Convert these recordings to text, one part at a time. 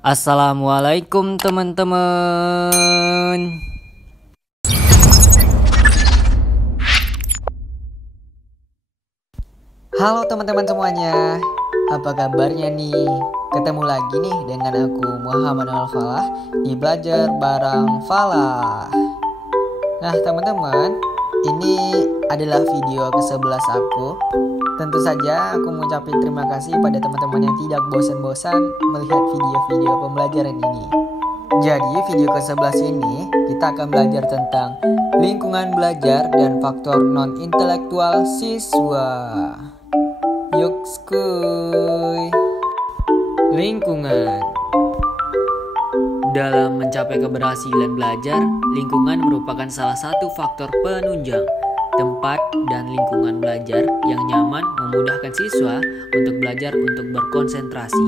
Assalamualaikum teman-teman. Halo teman-teman semuanya, apa kabarnya nih? Ketemu lagi nih dengan aku Muhammad Al-Falah di Belajar Bareng Falah. Nah teman-teman, ini adalah video ke-11 aku. Tentu saja aku mengucapkan terima kasih pada teman-teman yang tidak bosan-bosan melihat video-video pembelajaran ini. Jadi video ke-11 ini kita akan belajar tentang lingkungan belajar dan faktor non-intelektual siswa. Yuk skuy. Lingkungan. Dalam mencapai keberhasilan belajar, lingkungan merupakan salah satu faktor penunjang. Tempat dan lingkungan belajar yang nyaman memudahkan siswa untuk belajar untuk berkonsentrasi.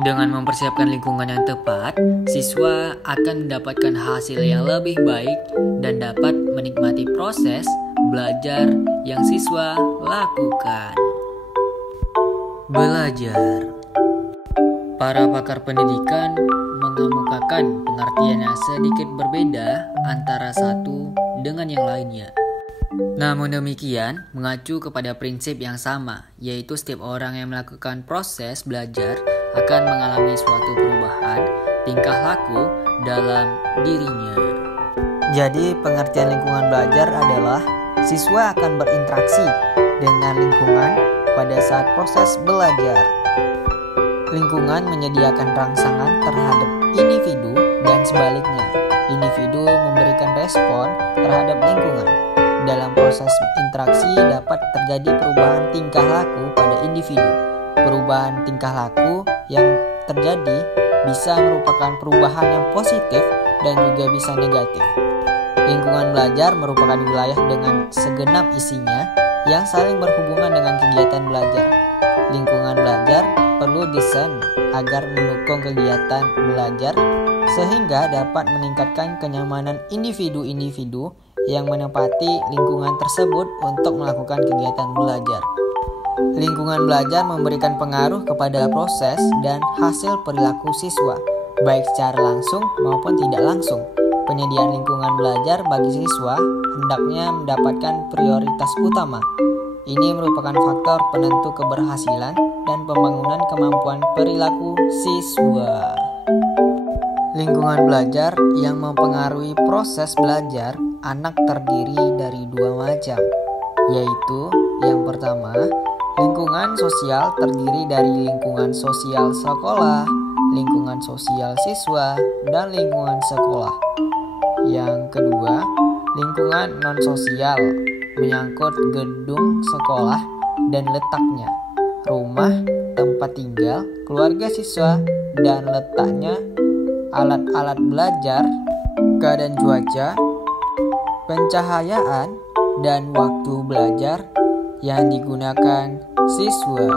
Dengan mempersiapkan lingkungan yang tepat, siswa akan mendapatkan hasil yang lebih baik dan dapat menikmati proses belajar yang siswa lakukan. Belajar. Para pakar pendidikan mengemukakan pengertian yang sedikit berbeda antara satu dengan yang lainnya. Namun demikian, mengacu kepada prinsip yang sama, yaitu setiap orang yang melakukan proses belajar akan mengalami suatu perubahan tingkah laku dalam dirinya. Jadi pengertian lingkungan belajar adalah siswa akan berinteraksi dengan lingkungan pada saat proses belajar. Lingkungan menyediakan rangsangan terhadap individu dan sebaliknya. Individu memberikan respon terhadap lingkungan. Dalam proses interaksi dapat terjadi perubahan tingkah laku pada individu. Perubahan tingkah laku yang terjadi bisa merupakan perubahan yang positif dan juga bisa negatif. Lingkungan belajar merupakan wilayah dengan segenap isinya yang saling berhubungan dengan kegiatan belajar. Lingkungan belajar perlu desain agar mendukung kegiatan belajar sehingga dapat meningkatkan kenyamanan individu-individu yang menempati lingkungan tersebut untuk melakukan kegiatan belajar. Lingkungan belajar memberikan pengaruh kepada proses dan hasil perilaku siswa, baik secara langsung maupun tidak langsung. Penyediaan lingkungan belajar bagi siswa hendaknya mendapatkan prioritas utama. Ini merupakan faktor penentu keberhasilan dan pembangunan kemampuan perilaku siswa. Lingkungan belajar yang mempengaruhi proses belajar anak terdiri dari dua macam, yaitu yang pertama, lingkungan sosial terdiri dari lingkungan sosial sekolah, lingkungan sosial siswa, dan lingkungan sekolah. Yang kedua, lingkungan non-sosial menyangkut gedung sekolah dan letaknya, rumah, tempat tinggal, keluarga siswa, dan letaknya, alat-alat belajar, keadaan cuaca, pencahayaan, dan waktu belajar yang digunakan siswa.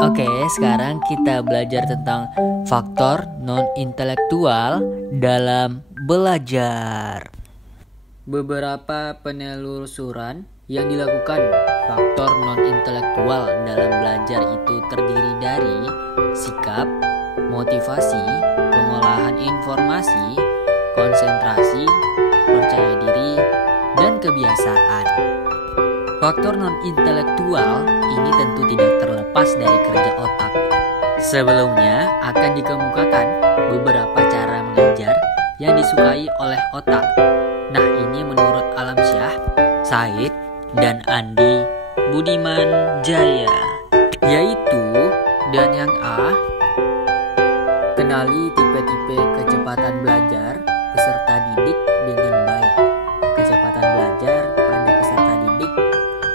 Oke, sekarang kita belajar tentang faktor non-intelektual dalam belajar. Beberapa penelusuran yang dilakukan faktor non-intelektual dalam belajar itu terdiri dari sikap, motivasi, pengolahan informasi, konsentrasi, percaya diri, dan kebiasaan. Faktor non-intelektual ini tentu tidak terlepas dari kerja otak. Sebelumnya akan dikemukakan beberapa cara mengajar yang disukai oleh otak. Nah, ini menurut Alamsyah, Said, dan Andi Budiman Jaya, yaitu dan yang A, kenali tipe-tipe kecepatan belajar peserta didik dengan baik. Kecepatan belajar pada peserta didik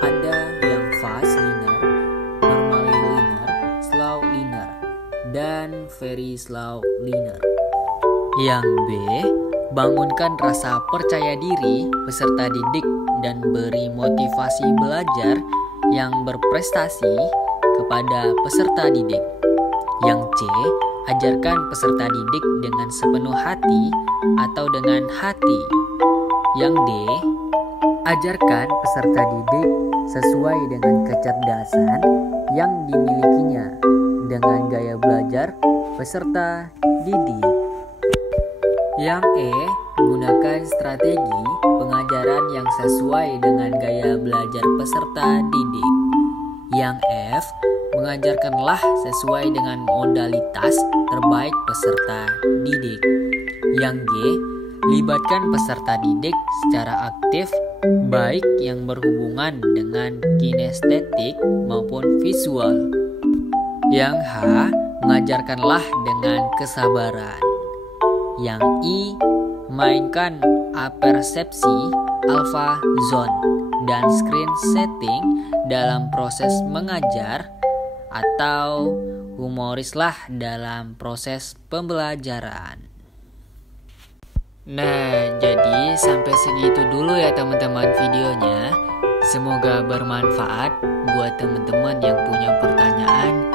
ada yang fast learner, normally learner, slow learner, dan very slow learner. Yang B, bangunkan rasa percaya diri peserta didik dan beri motivasi belajar yang berprestasi kepada peserta didik. Yang C, ajarkan peserta didik dengan sepenuh hati atau dengan hati. Yang D, ajarkan peserta didik sesuai dengan kecerdasan yang dimilikinya dengan gaya belajar peserta didik. Yang E, gunakan strategi pengajaran yang sesuai dengan gaya belajar peserta didik. Yang F, mengajarkanlah sesuai dengan modalitas terbaik peserta didik. Yang G, libatkan peserta didik secara aktif, baik yang berhubungan dengan kinestetik maupun visual. Yang H, mengajarkanlah dengan kesabaran. Yang I, mainkan apersepsi, alpha zone, dan screen setting dalam proses mengajar, atau humorislah dalam proses pembelajaran. Nah, jadi sampai segitu dulu ya teman-teman videonya. Semoga bermanfaat buat teman-teman yang punya pertanyaan.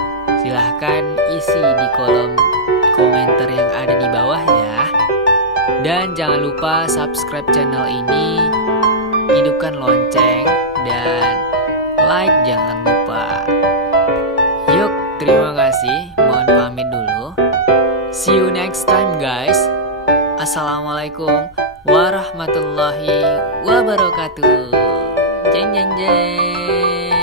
Silahkan isi di kolom komentar yang ada di bawah ya. Dan jangan lupa subscribe channel ini, hidupkan lonceng, dan like jangan lupa. Yuk, terima kasih. Mohon pamit dulu. See you next time guys. Assalamualaikum warahmatullahi wabarakatuh. Jeng jeng jeng.